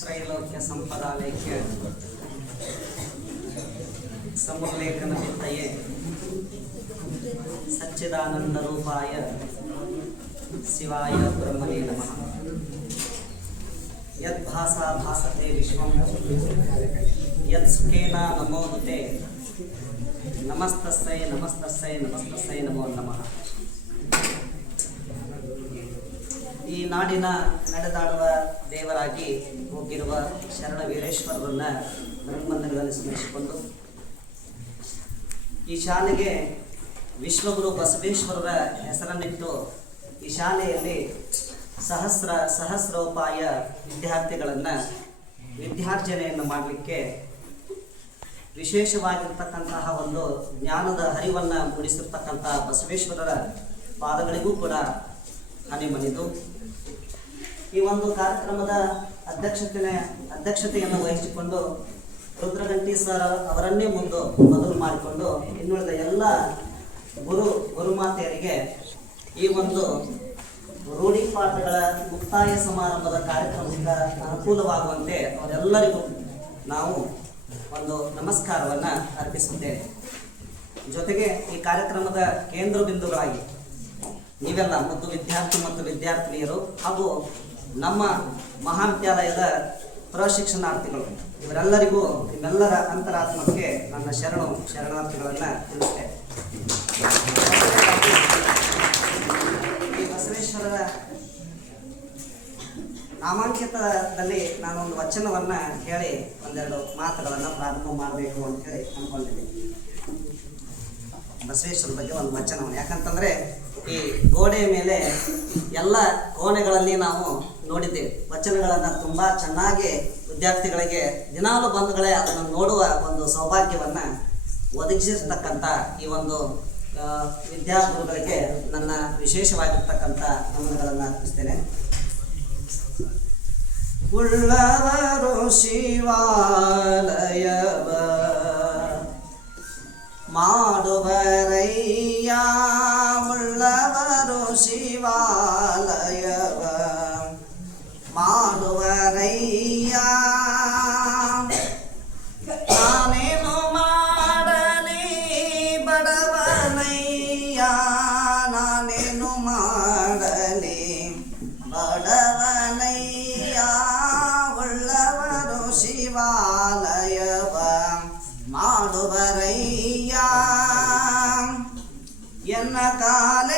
ತ್ರೈಲೋಕ್ಯ ಸಂಪದಾಲಯಕ್ಕೆ ಸಮುಲ್ಲೇಖನ ವಿತ್ತಯೇ ಸಚ್ಚಿದಾನಂದ ರೂಪಾಯ ಶಿವಾಯ ಬ್ರಹ್ಮಣೇ ನಮಃ. ಯದ್ ಭಾಸಾ ಭಾಸತೆ ವಿಶ್ವಂ ಯದ್ ಸುಖೇನ ನಮೋದುತೆ ನಮಸ್ತಸ್ಸೈ ನಮಸ್ತಸ್ಸೈ ನಮಸ್ತಸ್ಸೈ ನಮೋ ನಮಃ. ಈ ನಾಡಿನ ನಡೆದಾಡುವ ದೇವರಾಗಿ ಹೋಗಿರುವ ಶರಣ ವೀರೇಶ್ವರರನ್ನ ಬ್ರಹ್ಮಂದಿರದಲ್ಲಿ ಸ್ಮರಿಸಿಕೊಂಡು ಈ ಶಾಲೆಗೆ ವಿಶ್ವಗುರು ಬಸವೇಶ್ವರರ ಹೆಸರನ್ನಿಟ್ಟು ಈ ಶಾಲೆಯಲ್ಲಿ ಸಹಸ್ರೋಪಾಯ ವಿದ್ಯಾರ್ಥಿಗಳನ್ನು ವಿದ್ಯಾರ್ಜನೆಯನ್ನು ಮಾಡಲಿಕ್ಕೆ ವಿಶೇಷವಾಗಿರ್ತಕ್ಕಂತಹ ಒಂದು ಜ್ಞಾನದ ಹರಿವನ್ನು ಮೂಡಿಸಿರ್ತಕ್ಕಂಥ ಬಸವೇಶ್ವರರ ಪಾದಗಳಿಗೂ ಕೂಡ ಹನಿಮನಿದು. ಈ ಒಂದು ಕಾರ್ಯಕ್ರಮದ ಅಧ್ಯಕ್ಷತೆಯನ್ನು ವಹಿಸಿಕೊಂಡು ರುದ್ರಗಂಟಿ ಸರ್ ಅವರನ್ನೇ ಮೊದಲು ಮಾಡಿಕೊಂಡು ಇನ್ನುಳಿದ ಎಲ್ಲ ಗುರುಮಾತೆಯರಿಗೆ ಈ ಒಂದು ರೂಢಿ ಪಾಠಗಳ ಮುಕ್ತಾಯ ಸಮಾರಂಭದ ಕಾರ್ಯಕ್ರಮದಿಂದ ಅನುಕೂಲವಾಗುವಂತೆ ಅವರೆಲ್ಲರಿಗೂ ನಾವು ಒಂದು ನಮಸ್ಕಾರವನ್ನು ಅರ್ಪಿಸುತ್ತೇವೆ. ಜೊತೆಗೆ ಈ ಕಾರ್ಯಕ್ರಮದ ಕೇಂದ್ರ ಬಿಂದುಗಳಾಗಿ ನೀವೆಲ್ಲ ಮತ್ತು ವಿದ್ಯಾರ್ಥಿ ಮತ್ತು ವಿದ್ಯಾರ್ಥಿನಿಯರು ಹಾಗೂ ನಮ್ಮ ಮಹಾವಿದ್ಯಾಲಯದ ಪ್ರಶಿಕ್ಷಣಾರ್ಥಿಗಳು ಇವರೆಲ್ಲರಿಗೂ ನಿಮ್ಮೆಲ್ಲರ ಅಂತರಾತ್ಮಕ್ಕೆ ನನ್ನ ಶರಣಾರ್ಥಿಗಳನ್ನು ತಿಳಿಸ್ತೇನೆ. ಈ ಬಸವೇಶ್ವರರ ನಾಮಾಂಕಿತದಲ್ಲಿ ನಾನೊಂದು ವಚನವನ್ನು ಹೇಳಿ ಒಂದೆರಡು ಮಾತುಗಳನ್ನು ಪ್ರಾರಂಭ ಮಾಡಬೇಕು ಅಂತೇಳಿ ಅಂದ್ಕೊಂಡಿದ್ದೀನಿ. ಬಸವೇಶ್ವರ ಬಗ್ಗೆ ಒಂದು ವಚನವನ್ನು, ಯಾಕಂತಂದರೆ ಈ ಗೋಡೆಯ ಮೇಲೆ ಎಲ್ಲ ಕೋಣೆಗಳಲ್ಲಿ ನಾವು ನೋಡಿದ್ದೇವೆ ವಚನಗಳನ್ನು ತುಂಬ ಚೆನ್ನಾಗಿ ವಿದ್ಯಾರ್ಥಿಗಳಿಗೆ ದಿನಾಲು ಬಂಧುಗಳೇ ಅದನ್ನು ನೋಡುವ ಒಂದು ಸೌಭಾಗ್ಯವನ್ನು ಒದಗಿಸಿರ್ತಕ್ಕಂಥ ಈ ಒಂದು ವಿದ್ಯಾಗುರುಗಳಿಗೆ ನನ್ನ ವಿಶೇಷವಾಗಿರ್ತಕ್ಕಂಥ ನಮನಗಳನ್ನು ಅರ್ಪಿಸ್ತೇನೆ. ಉಳ್ಳವರು ಶಿವಾಲಯವ ಮಾಡುವರಯ್ಯ, ಉಳ್ಳವರು ಶಿವಾಲಯವ ಮಾಡುವರಯ್ಯ, ನಾನೇನು ಮಾಡಲಿ ಬಡವನಯ್ಯ, ನಾನೇನು ಮಾಡಲಿ ಬಡವನಯ್ಯ, ಉಳ್ಳವರು ಶಿವಾಲಯವ ಮಾಡುವರಯ್ಯ, ಎನ್ನ ಕಾಲ